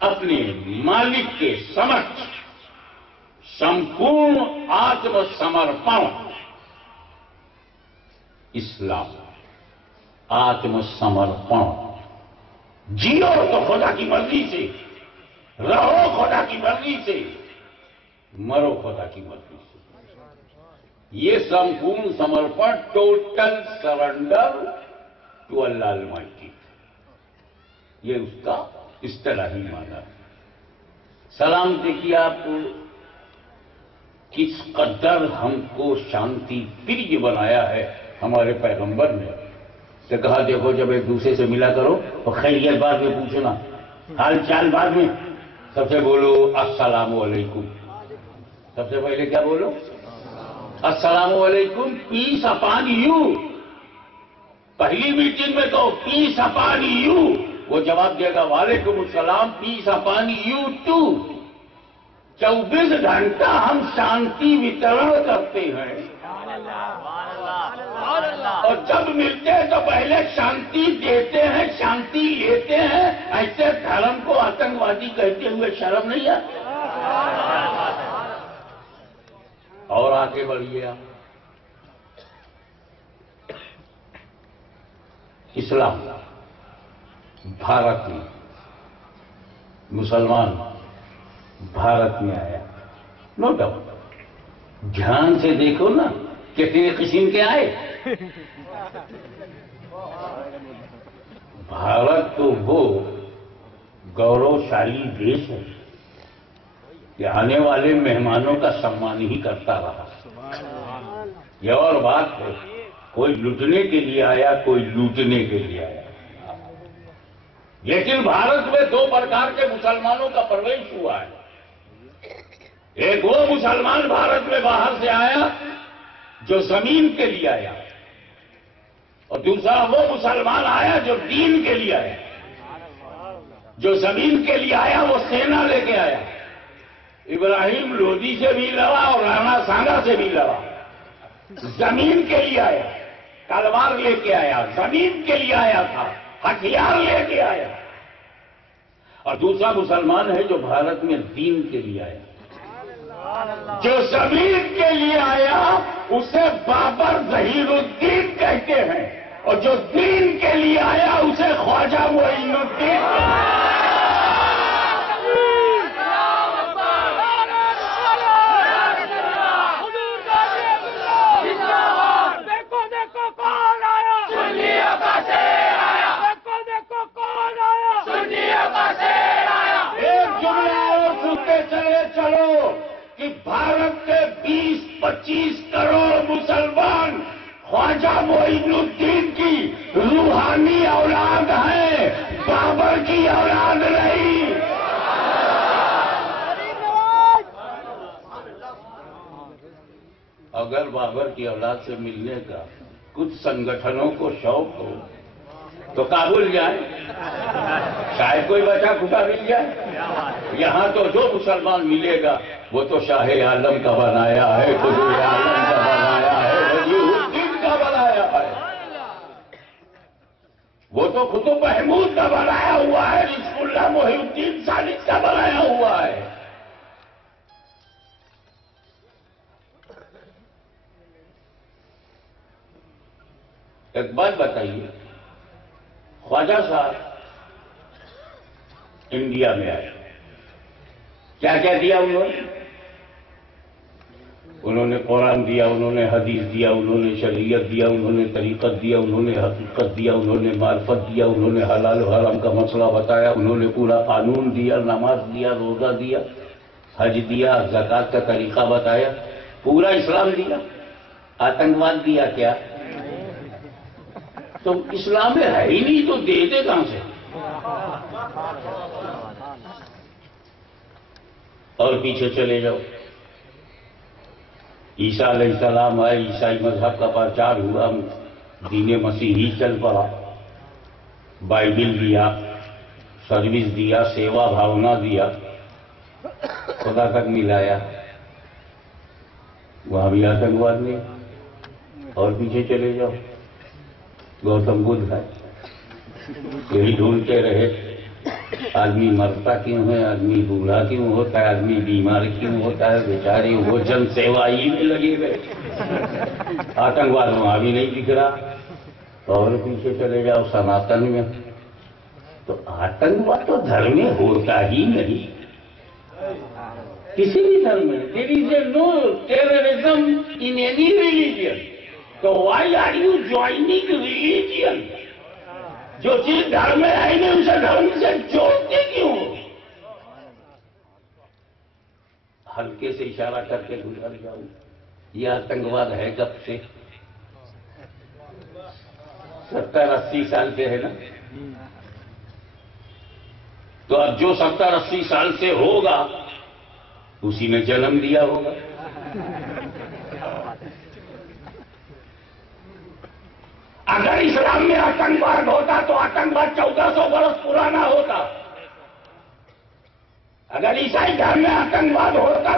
अपने मालिक के समक्ष संपूर्ण आत्मसमर्पण इस्लाम। आत्मसमर्पण। जियो तो खुदा की मर्जी से, रहो खुदा की मर्जी से, मरो खुदा की मर्जी से। ये संपूर्ण समर्पण, total surrender to Allah almighty, ये उसका इस्तिलाही माना। सलाम देखिए आप किस कदर हमको शांति प्रिय बनाया है हमारे पैगंबर ने। तो कहा देखो जब एक दूसरे से मिला करो तो खैरियत बाद में पूछना, हाल चाल बाद में, सबसे बोलो अस्सलामु अलैकुम। सबसे पहले क्या बोलो? अस्सलामु अलैकुम, पीस अपॉन यू। पहली मीटिंग में तो पीस अपॉन यू, वो जवाब देगा वालेकुम सलाम, पीस अपॉन यू टू। 24 घंटा हम शांति वितरण करते हैं और जब मिलते हैं तो पहले शांति देते हैं, शांति लेते हैं। ऐसे धर्म को आतंकवादी कहते हुए शर्म नहीं है? और आगे बढ़िए आप। इस्लाम भारत में, मुसलमान भारत में आया, नो डाउट। ध्यान से देखो ना कितने किस्म के आए। भारत तो वो गौरवशाली देश है कि आने वाले मेहमानों का सम्मान ही करता रहा। यह और बात है, कोई लुटने के लिए आया, कोई लूटने के लिए आया। लेकिन भारत में 2 प्रकार के मुसलमानों का प्रवेश हुआ है। एक वो मुसलमान भारत में बाहर से आया जो जमीन के लिए आया, और दूसरा वो मुसलमान आया जो दीन के लिए आया। जो जमीन के लिए आया वो सेना लेके आया, इब्राहिम लोदी से भी लड़ा और राणा सांगा से भी लड़ा। जमीन के लिए आया, तलवार लेके आया, जमीन के लिए आया था, हथियार लेके आया। और दूसरा मुसलमान है जो भारत में दीन के लिए आया। जो जमीन के लिए आया उसे बाबर जहीरुद्दीन कहते हैं, और जो दीन के लिए आया उसे ख्वाजा मोइनुद्दीन। चलो कि भारत के 20-25 करोड़ मुसलमान ख्वाजा मोइनुद्दीन की रूहानी औलाद है, बाबर की औलाद नहीं। अगर बाबर की औलाद से मिलने का कुछ संगठनों को शौक हो तो काबुल जाए, शायद कोई बचा खुदा मिल जाए। यहां तो जो मुसलमान मिलेगा वो तो शाह आलम का बनाया है, खुदा आलम का बनाया है, वजीहुद्दीन का बनाया है। वो तो कुतुब महमूद का बनाया हुआ है, हिजबुल्लाह मोहिउद्दीन सालिक का बनाया हुआ है। एक बात बताइए, ख्वाजा साहब इंडिया में आए, क्या क्या दिया उन्होंने? उन्होंने कुरान दिया, उन्होंने हदीस दिया, उन्होंने शरीयत दिया, उन्होंने तरीक़त दिया, उन्होंने हकीकत दिया, उन्होंने मार्फत दिया, उन्होंने हलाल और हराम का मसला बताया, उन्होंने पूरा कानून दिया, नमाज दिया, रोजा दिया, हज दिया, ज़कात का तरीका बताया, पूरा इस्लाम दिया। आतंकवाद दिया क्या? तो इस्लाम में है ही नहीं तो देते कहां से? और पीछे चले जाओ, ईसा अलैहिस्सलाम आए, ईसाई मजहब का प्रचार हुआ, दीन मसीही चल पड़ा, बाइबिल दिया, सर्विस दिया, सेवा भावना दिया, खुदा तक मिलाया, वहां भी आतंकवाद नहीं। और पीछे चले जाओ, गौतम बुद्ध है, यही ढूंढते रहे آدمی مرتا کیوں ہے، آدمی بوڑھا کیوں ہوتا ہے، آدمی بیمار کیوں ہوتا ہے، بیچارے وہ جن سیوا ہی میں لگے ہوئے۔ آتنکواد وہاں بھی نہیں دکھ رہا، اور پیچھے چلے جاؤ سناتن میں، تو آتنکواد تو دھرم میں ہوتا ہی نہیں، کسی بھی دھرم میں۔ There is no terrorism in any religion. So why are you joining religion? جو چیز دھرم میں ہے نہیں اسے دھرم سے جوڑتے کیوں؟ ہلکے سے اشارہ کر کے گزر جاؤ، یہ آتنکواد ہے کب سے؟ 70-80 سال سے ہے نا۔ تو اب جو 70-80 سال سے ہوگا اسی نے جنم دیا ہوگا۔ اگر اسلام میں آتنکواد ہوتا تو آتنکواد 1400 برس پرانا ہوتا، اگر عیسائی دھرم میں آتنکواد ہوتا